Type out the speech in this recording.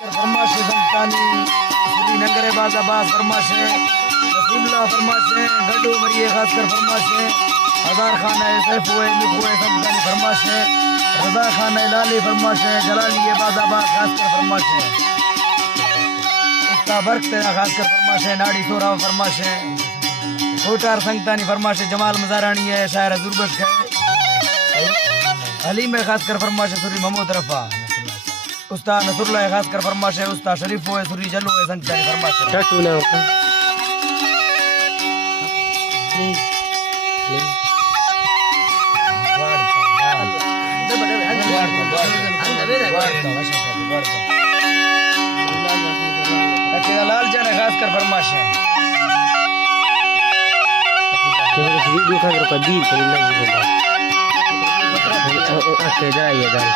फरमाशे संतानी श्री नगरे बाजाबाद फरमाशे रसूलुल्लाह फरमाशे गड्डू मरिए खासकर फरमाशे हजार खान सैफ हुए लिखुए संतानी फरमाशे रजा खान लाली फरमाशे जलालिए बाजाबाद खासकर फरमाशे उसका वर्क तेरा खासकर फरमाशे नाड़ी सोरा फरमाशे कोटार संतानी फरमाशे जमाल मजारानी है शायर जुर्बश है अली में खासकर फरमाशे सुरी मोहम्मद रफा उस्ताद नसरुल्लाह खासकर फरमाशे उस्ताद शरीफ है सुरी जल्लू है संतानी फरमाशे टटू ना लाल जाने खासकर फरमाशे वीडियो का कदीर कर लग गया ओके इधर आइए इधर